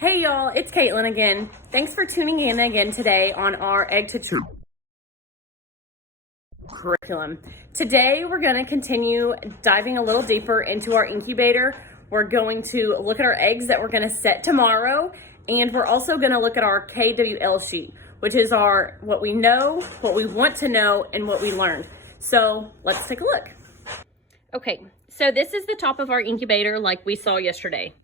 Hey y'all, it's Caitlin again. Thanks for tuning in again today on our Egg to True curriculum. Today we're going to continue diving a little deeper into our incubator. We're going to look at our eggs that we're going to set tomorrow, and we're also going to look at our KWL sheet, which is our what we know, what we want to know, and what we learned. So let's take a look. Okay, so this is the top of our incubator like we saw yesterday.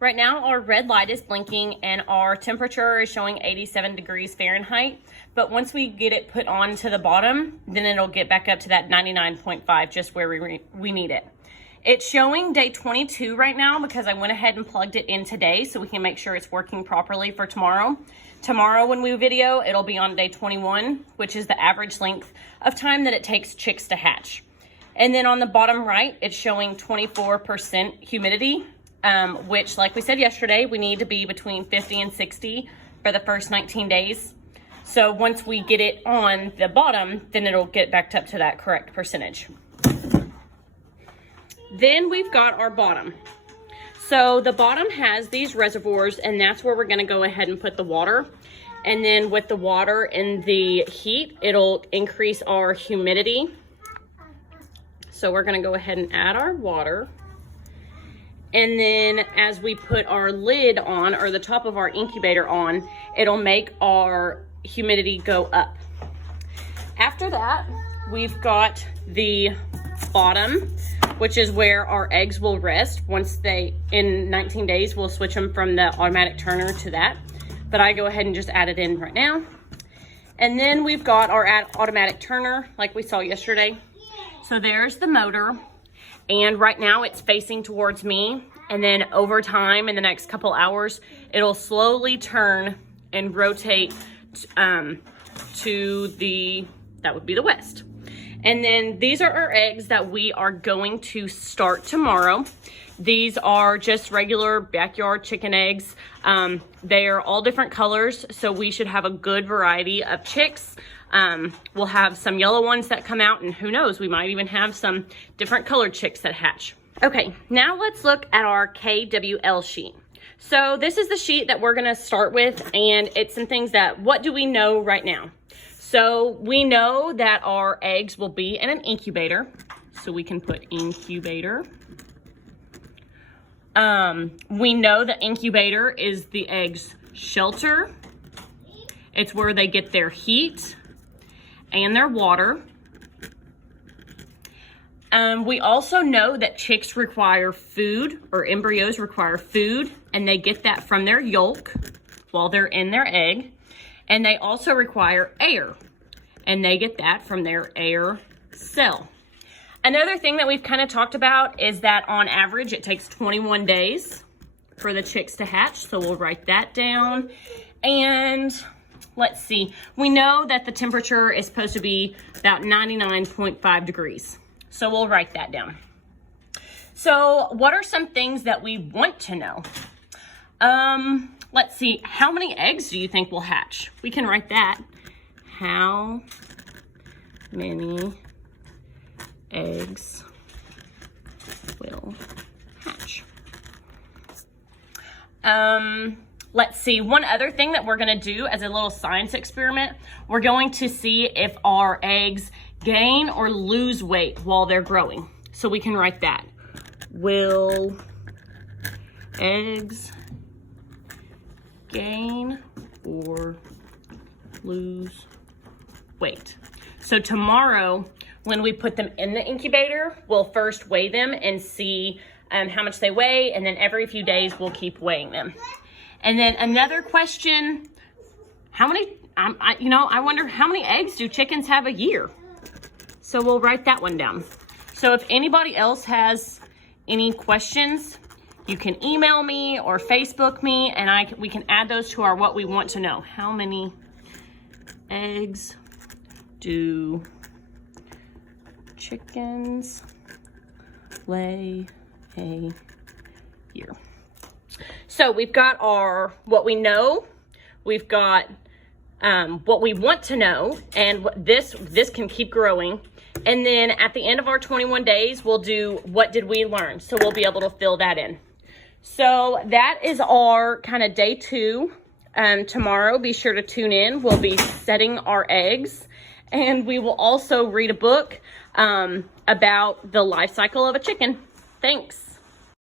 Right now our red light is blinking and our temperature is showing 87 degrees Fahrenheit, but once we get it put on to the bottom, then it'll get back up to that 99.5, just where we need it. It's showing day 22 right now because I went ahead and plugged it in today so we can make sure it's working properly for tomorrow. Tomorrow when we video, it'll be on day 21, which is the average length of time that it takes chicks to hatch. And then on the bottom right, it's showing 24% humidity. Which, like we said yesterday, we need to be between 50 and 60 for the first 19 days. So once we get it on the bottom, then it'll get back up to that correct percentage. Then we've got our bottom. So the bottom has these reservoirs, and that's where we're going to go ahead and put the water. And then with the water and the heat, it'll increase our humidity. So we're going to go ahead and add our water. And then as we put our lid on, or the top of our incubator on, it'll make our humidity go up. After that, we've got the bottom, which is where our eggs will rest. Once in 19 days, we'll switch them from the automatic turner to that. But I go ahead and just add it in right now. And then we've got our automatic turner, like we saw yesterday. So there's the motor. And right now it's facing towards me, and then over time in the next couple hours it'll slowly turn and rotate to that would be the west. And then these are our eggs that we are going to start tomorrow. These are just regular backyard chicken eggs. They are all different colors, so we should have a good variety of chicks. We'll have some yellow ones that come out, and who knows, we might even have some different colored chicks that hatch. Okay, now let's look at our KWL sheet. So this is the sheet that we're gonna start with, and it's some things that, what do we know right now? So we know that our eggs will be in an incubator, so we can put incubator. We know the incubator is the eggs' shelter. It's where they get their heat and their water. We also know that chicks require food, or embryos require food, and they get that from their yolk while they're in their egg. And they also require air, and they get that from their air cell. Another thing that we've kind of talked about is that on average it takes 21 days for the chicks to hatch, so we'll write that down. And let's see, we know that the temperature is supposed to be about 99.5 degrees. So we'll write that down. So what are some things that we want to know? Let's see, how many eggs do you think will hatch? We can write that. How many eggs will hatch? Let's see, one other thing that we're gonna do as a little science experiment, we're going to see if our eggs gain or lose weight while they're growing. So we can write that. Will eggs gain or lose weight? So tomorrow, when we put them in the incubator, we'll first weigh them and see how much they weigh, and then every few days we'll keep weighing them. And then another question, how many, I wonder how many eggs do chickens have a year? So we'll write that one down. So if anybody else has any questions, you can email me or Facebook me, and we can add those to our what we want to know. How many eggs do chickens lay a year? So we've got our what we know, we've got what we want to know, and this can keep growing. And then at the end of our 21 days, we'll do what did we learn? So we'll be able to fill that in. So that is our kind of day 2. Tomorrow, be sure to tune in. We'll be setting our eggs, and we will also read a book about the life cycle of a chicken. Thanks.